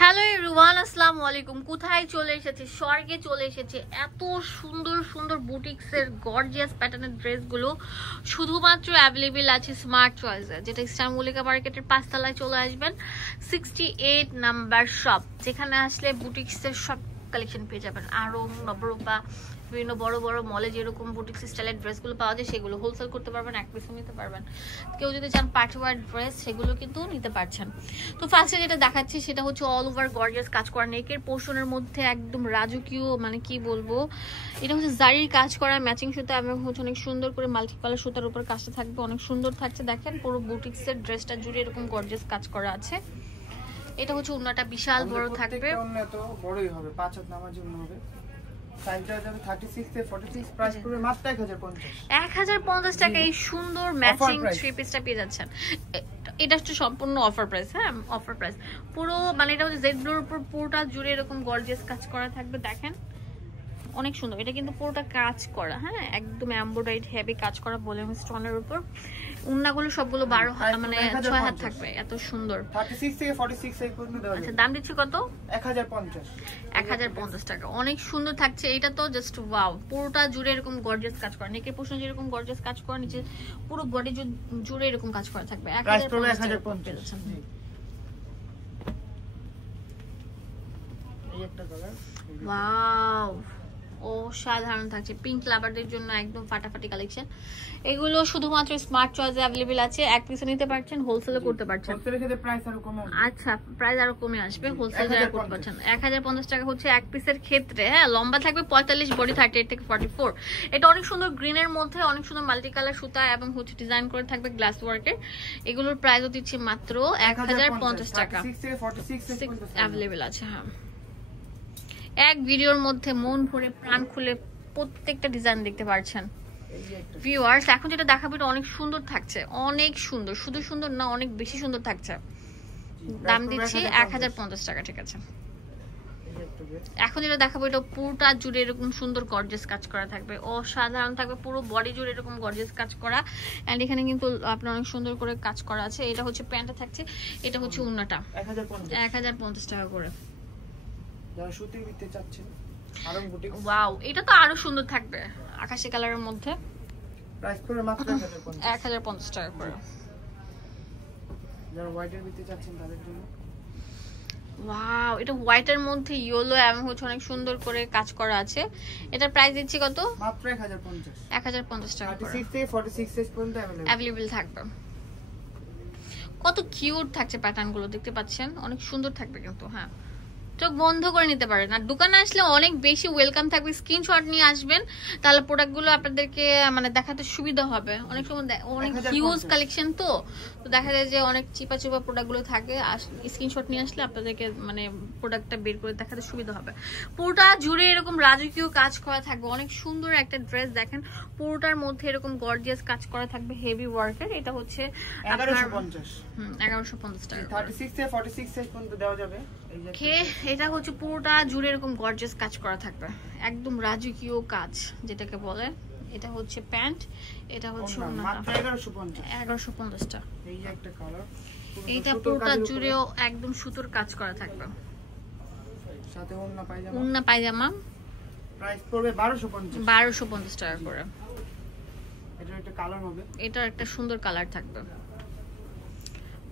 Hello everyone, আসসালামু আলাইকুম। কোথায় চলে এসেছে? স্বর্গে চলে এসেছে। এত সুন্দর সুন্দর বুটিক্সের গর্জিয়াস প্যাটার্নের ড্রেসগুলো শুধুমাত্র অ্যাভেলেবেল আছে স্মার্ট চয়েসে, যেটা ইস্টার্ন মল্লিকা মার্কেটের 5 তলায় চলে আসবেন। 68 নাম্বার শপ, যেখানে আসলে বুটিক্সের সব কালেকশন পেয়ে যাবেন। আরও নবরূপা বিভিন্ন বড় বড় মলে যেরকম বুটিক্স স্টাইলের ড্রেসগুলো পাওয়া যায় সেগুলো হোলসেল করতে পারবেন, এক পিসও নিতে পারবেন। কেউ যদি চান পার্টি ওয়্যার ড্রেস সেগুলো কিন্তু নিতে পারছেন। তো ফার্স্টে যেটা দেখাচ্ছি সেটা হচ্ছে অল ওভার গর্জিয়াস কাজ করা, নেকের পোর্শনের মধ্যে একদম রাজকীয়, মানে কি বলবো, এটা হচ্ছে জারির কাজ করা, ম্যাচিং সুতা এবং হচ্ছে অনেক সুন্দর করে মাল্টি কালার সুতার উপর কাজটা থাকবে, অনেক সুন্দর থাকছে। দেখেন পুরো বুটিক্সের ড্রেসটা জুড়ে এরকম গর্জিয়াস কাজ করা আছে। এটা হচ্ছে ওন্নাটা বিশাল বড় থাকবে, ওন্না তো বড়ই হবে, 5 হাত নামার জন্য হবে। সাইজটা যাবে 36 থেকে 46, প্রাইস পড়বে মাত্র 1050 টাকা। এই সুন্দর ম্যাচিং থ্রি পিসটা পেয়ে যাচ্ছেন। এটা হচ্ছে সম্পূর্ণ অফার প্রাইস। হ্যাঁ, অফার প্রাইস পুরো, মানে এটা হচ্ছে জেড ব্লুর উপর পুরোটা জুড়ে এরকম গর্জিয়াস কাজ করা থাকবে। দেখেন অনেক সুন্দর, এটা কিন্তু পুরোটা কাজ করা, হ্যাঁ একদম এমব্রয়ডারি হেভি কাজ করা ভলিউম স্টোনের উপর। উন্নাগুলো সবগুলো 12 মানে 6 হাত থাকবে, এত সুন্দর। 36 থেকে 46 এই পর্যন্ত দেওয়া আচ্ছা, দাম দিচ্ছি কত? 1050 টাকা। অনেক সুন্দর থাকছে। এটা তো জাস্ট ওয়াও, পুরোটা জুড়ে এরকম গর্জিয়াস কাজ করা, নেকের পোর্শন যেরকম গর্জিয়াস কাজ করা, নিচে পুরো বডি জুড়ে এরকম কাজ করা থাকবে। 1050 এই একটা কালার, ওয়াও, ও সাধারণ থাকছে। পিঙ্ক লাভারদের জন্য একদম ফাটাফাটি কালেকশন। এগুলো শুধুমাত্র স্মার্ট চয়েসে अवेलेबल আছে, এক পিসে নিতে পারছেন, হোলসেলে করতে পারছেন। হোলসেলের ক্ষেত্রে প্রাইস আরো কমে আসবে। আচ্ছা, প্রাইস আরো কমে আসবে, হোলসেল যারা করতে পারছেন। 1050 টাকা হচ্ছে এক পিসের ক্ষেত্রে। হ্যাঁ, লম্বা থাকবে 45, বডি 38 থেকে 44। এটা অনেক সুন্দর গ্রিনের মধ্যে অনেক সুন্দর মাল্টি কালার সুতা এবং হচ্ছে ডিজাইন করে থাকবে গ্লাস ওয়ার্কের। এগুলোর প্রাইসও দিচ্ছি মাত্র 1050 টাকা। 36 থেকে 46 পর্যন্ত अवेलेबल আছে। হ্যাঁ, এক ভিডিওর মধ্যে মন ভরে প্রাণ খুলে প্রত্যেকটা ডিজাইন দেখতে পারছেন ভিউয়ার্স। এখন যেটা দেখাবো এটা অনেক সুন্দর থাকছে, অনেক সুন্দর, শুধু সুন্দর না অনেক বেশি সুন্দর থাকছে। দাম দিচ্ছি 1050 টাকা। ঠিক আছে, এখন যেটা দেখাবো এটা পুরোটা জুড়ে এরকম সুন্দর গর্জিয়াস কাজ করা থাকবে, অসাধারণ থাকবে। পুরো বডি জুড়ে এরকম গর্জিয়াস কাজ করা, এন্ড এখানে কিন্তু আপনার অনেক সুন্দর করে কাজ করা আছে। এটা হচ্ছে প্যান্টটা থাকছে, এটা হচ্ছে ওন্নাটা। 1050 টাকা করে। যারা সুতির ভিতরে চাচ্ছেন আরং বুটিক, ওয়াও, এটা তো আরো সুন্দর থাকবে আকাশি কালারের মধ্যে। প্রাইস পড়বে মাত্র 1050 টাকা করে। যারা হোয়াইটের ভিতরে চাচ্ছেন তাদের জন্য, ওয়াও, এটা হোয়াইটের মধ্যে ইয়েলো এবং হচ্ছে অনেক সুন্দর করে কাজ করা আছে। এটার প্রাইস দিচ্ছি কত? মাত্র 1050 টাকা করে। 36 থেকে 46 সাইজ পর্যন্ত अवेलेबल থাকবে। কত কিউট থাকছে প্যাটার্ন গুলো, দেখতে পাচ্ছেন অনেক সুন্দর থাকবে কিন্তু। হ্যাঁ, চোখ বন্ধ করে নিতে পারেন। আর দোকানে আসলে অনেক বেশি ওয়েলকাম থাকবে, স্ক্রিনশট নিয়ে আসবেন, তাহলে প্রোডাক্টগুলো আপনাদেরকে মানে দেখাতে সুবিধা হবে। অনেক সময় অনেক হিউজ কালেকশন তো দেখা যায় যে অনেক চিপা চিপা প্রোডাক্টগুলো থাকে, স্ক্রিনশট নিয়ে আসলে আপনাদেরকে মানে প্রোডাক্টটা বের করে দেখাতে সুবিধা হবে। পুরোটা জুড়ে এরকম রাজকীয় কাজ করা থাকবে, অনেক সুন্দর একটা ড্রেস। দেখেন পুরোটার মধ্যে এরকম গর্জিয়াস কাজ করা থাকবে, হেভি ওয়ার্কের। এটা হচ্ছে 1150 টাকা। 36 থেকে 46 সাইজ পর্যন্ত দেওয়া যাবে। এটা হচ্ছে পুরোটা জুড়ে এরকম গর্জিয়াস কাজ করা থাকবে, একদম রাজকীয় কাজ যেটাকে বলে। এটা হচ্ছে প্যান্ট, এটা হচ্ছে মাত্র 1150 টা। এই যে একটা কালার, এইটা পুরোটা জুড়েও একদম সুতোর কাজ করা থাকবে, সাথে ওন্না পায়জামা। প্রাইস পড়বে 1250 টাকা করে। এটার একটা কালার হবে, এটার একটা সুন্দর কালার থাকবে।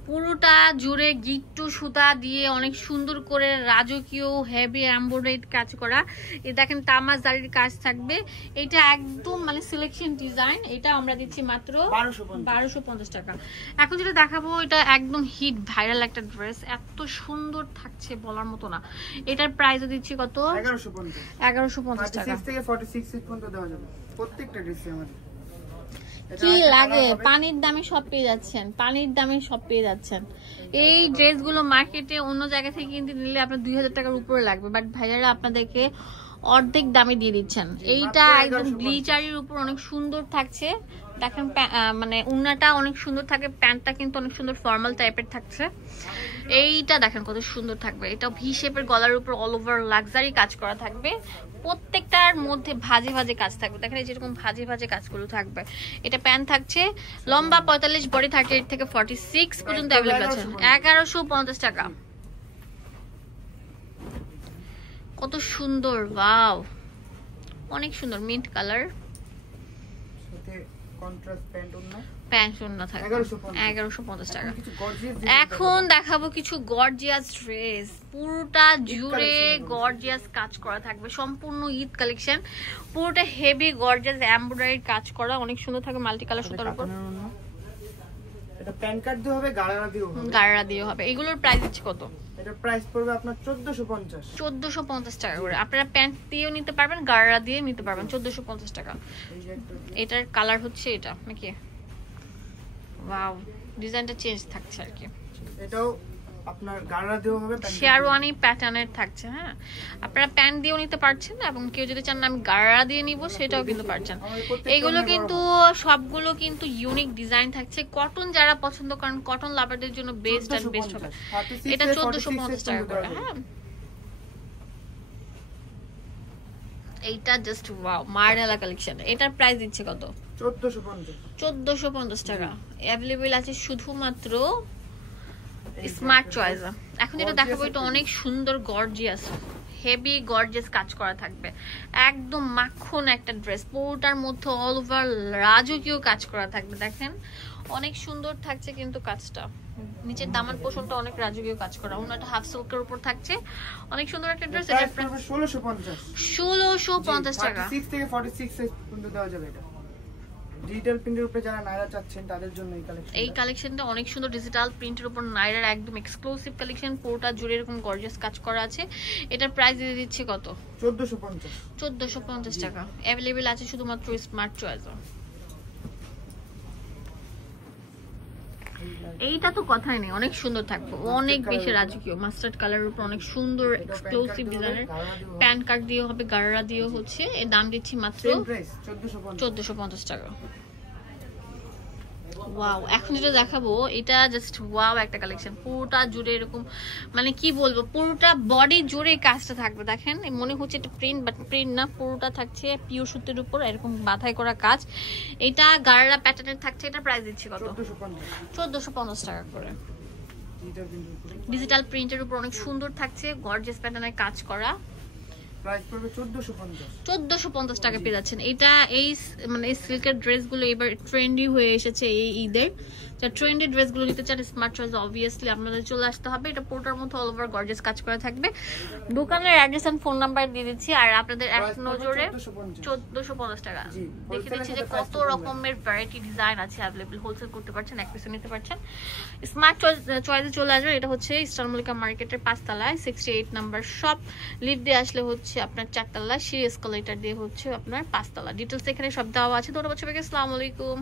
পুরোটা জুড়ে গিট্টু সুতা দিয়ে অনেক সুন্দর করে রাজকীয় হেভি এমব্রয়ডারি কাজ করা। এই দেখেন তামা জারির কাজ থাকবে। এটা একদম মানে সিলেকশন ডিজাইন। এটা আমরা দিচ্ছি মাত্র 1250 টাকা। এখন যেটা দেখাবো এটা একদম হিট ভাইরাল একটা ড্রেস, এত সুন্দর থাকছে বলার মতো না। এটার প্রাইসও দিচ্ছি কত? 1150 টাকা। 36 থেকে 46 পর্যন্ত দেওয়া যাবে প্রত্যেকটা ড্রেসে আমাদের। কি লাগে, পানির দামে সব পেয়ে যাচ্ছেন, পানির দামে সব পেয়ে যাচ্ছেন। এই ড্রেসগুলো মার্কেটে অন্য জায়গা থেকে কিনতে নিলে আপনার 2000 টাকার উপরে লাগবে, বাট ভাইয়ারা আপনাদেরকে অর্ধেক দামে দিয়ে দিচ্ছেন। এইটা একদম গ্লিচারির উপর অনেক সুন্দর থাকছে। দেখেন মানে উন্নাটা অনেক সুন্দর থাকে, প্যান্টটা কিন্তু অনেক সুন্দর ফর্মাল টাইপের থাকছে। এইটা দেখেন কত সুন্দর থাকবে। এটা ভি শেপের গলার উপর অল ওভার লাক্সারি কাজ করা থাকবে, প্রত্যেকটার মধ্যে ভাজে ভাজে কাজ থাকবে। দেখেন এই যেরকম ভাজে ভাজে কাজগুলো থাকবে। এটা প্যান্ট থাকছে লম্বা 45, বডি 38 থেকে 46 পর্যন্ত অ্যাভেলেবল আছে। 1150 টাকা। কত সুন্দর, ওয়াও অনেক সুন্দর মিন্ট কালার, সাথে কন্ট্রাস্ট প্যান্ট ওন্না, প্যান্ট ওন্না থাকে 1150 টাকা। এখন দেখাবো কিছু গর্জিয়াস ড্রেস, পুরোটা জুড়ে গর্জিয়াস কাজ করা থাকবে, সম্পূর্ণ ঈদ কালেকশন, পুরোটা হেভি গর্জিয়াস এমব্রয়ডারি কাজ করা, অনেক সুন্দর থাকবে মাল্টি কালার সুতার উপর। এটা প্যান কার্ড দিয়ে হবে, গাড়া দিয়ে হবে, গাড়া দিয়ে হবে। এগুলোর প্রাইস হচ্ছে কত? এটা প্রাইস পড়বে আপনার 1450 টাকা করে। আপনারা প্যান্ট দিয়েও নিতে পারবেন, গাড়া দিয়ে নিতে পারবেন 1450 টাকা। এটার কালার হচ্ছে এটা নাকি? ওয়াও, ডিজাইনটা চেঞ্জ থাকছে আর কি। এটাও আপনার গাড়া দিয়েও হবে, শেরওয়ানি প্যাটার্নের থাকছে। হ্যাঁ, আপনারা প্যান্ট দিয়েও নিতে পারছেন এবং কেউ যদি চান না আমি গাড়া দিয়ে নিব সেটাও কিন্তু পারছেন। এগুলো কিন্তু সবগুলো কিন্তু ইউনিক ডিজাইন থাকছে। কটন যারা পছন্দ করেন, কটন লাভারদের জন্য বেস্ট এন্ড বেস্ট হবে। এটা 1450 টাকা করে। হ্যাঁ, এইটা জাস্ট ওয়াও, মার্ডেলা কালেকশন। এটার প্রাইস দিচ্ছে কত? 1450 টাকা। অ্যাভেলেবল আছে শুধুমাত্র স্মার্ট চয়েস। এখন যেটা দেখাবো এটা অনেক সুন্দর গর্জিয়াস, হেভি গর্জিয়াস কাজ করা থাকবে, একদম মাখন একটা ড্রেস, পুরোটার মধ্যে অল ওভার রাজকীয় কাজ করা থাকবে। দেখেন অনেক সুন্দর থাকছে কিন্তু কাজটা, নিচের দামান পোষণটা অনেক রাজকীয় কাজ করা, ওনাটা হাফ সিল্কের উপর থাকছে, অনেক সুন্দর একটা ড্রেস। এটা 1650 টাকা। 36 থেকে 46 সাইজ পর্যন্ত দেওয়া যাবে। এটা ডিজিটাল প্রিন্টের উপরে যারা নাইরা চাচ্ছেন তাদের জন্য এই কালেকশনটা অনেক সুন্দর, ডিজিটাল প্রিন্টের উপর নাইরার একদম এক্সক্লুসিভ কালেকশন, পুরোটা জুড়ে এরকম গর্জিয়াস কাজ করা আছে। এটার প্রাইস দিয়ে দিচ্ছি কত? 1450 টাকা। অ্যাভেলেবল আছে শুধুমাত্র স্মার্ট চয়েস। এইটা তো কথাই নেই, অনেক সুন্দর থাকবে, অনেক বেশি রাজকীয় মাস্টার্ড কালারের উপর অনেক সুন্দর এক্সক্লুসিভ ডিজাইনের, প্যান কার্ড দিয়ে হবে, গাড়া দিয়ে হচ্ছে। এর দাম দিচ্ছি মাত্র 1450 টাকা। ওয়াও, এখন যেটা দেখাবো এটা জাস্ট ওয়াও একটা কালেকশন, পুরোটা জুড়ে এরকম মানে কি বলবো, পুরোটা বডি জুড়ে কাজটা থাকবে। দেখেন মনে হচ্ছে এটা প্রিন্ট, বাট প্রিন্ট না, পুরোটা থাকছে পিওর সুতির উপর এরকম বাঁধাই করা কাজ। এটা গাড়া প্যাটার্নের থাকছে। এটা প্রাইস দিচ্ছি কত? 1450 টাকা করে। ডিজিটাল প্রিন্টের উপর অনেক সুন্দর থাকছে, গর্জিয়াস প্যাটার্নের কাজ করা, প্রাইস পড়বে 1450 টাকা পেয়ে যাচ্ছেন। এটা এই মানে এই সিল্কের ড্রেসগুলো এবার ট্রেন্ডি হয়ে এসেছে এই ঈদের। যারা ট্রেন্ডি ড্রেসগুলো নিতে চান স্মার্ট চয়েস অবভিয়াসলি আপনাদের চলে আসতে হবে। এটা পুরোটার মধ্যে অল ওভার গর্জিয়াস কাজ করা থাকবে। দোকানের অ্যাড্রেস এন্ড ফোন নাম্বার দিয়ে দিচ্ছি, আর আপনাদের এক নজরে 1450 টাকা। দেখে দিচ্ছি যে কত রকমের ভ্যারাইটি ডিজাইন আছে অ্যাভেলেবল, হোলসেল করতে পারছেন, এক পিসে নিতে পারছেন। স্মার্ট চয়েসে চলে আসবে। এটা হচ্ছে ইস্টার্ন মল্লিকা মার্কেটের 5 তলায় 68 নাম্বার শপ। লিফট দিয়ে আসলে হচ্ছে আপনার 4 তলা, সিঁড়ি এসকালেটর দিয়ে হচ্ছে আপনার 5 তলা। ডিটেলস এখানে সব দেওয়া আছে। ধন্যবাদ সবাইকে, আসসালামু আলাইকুম।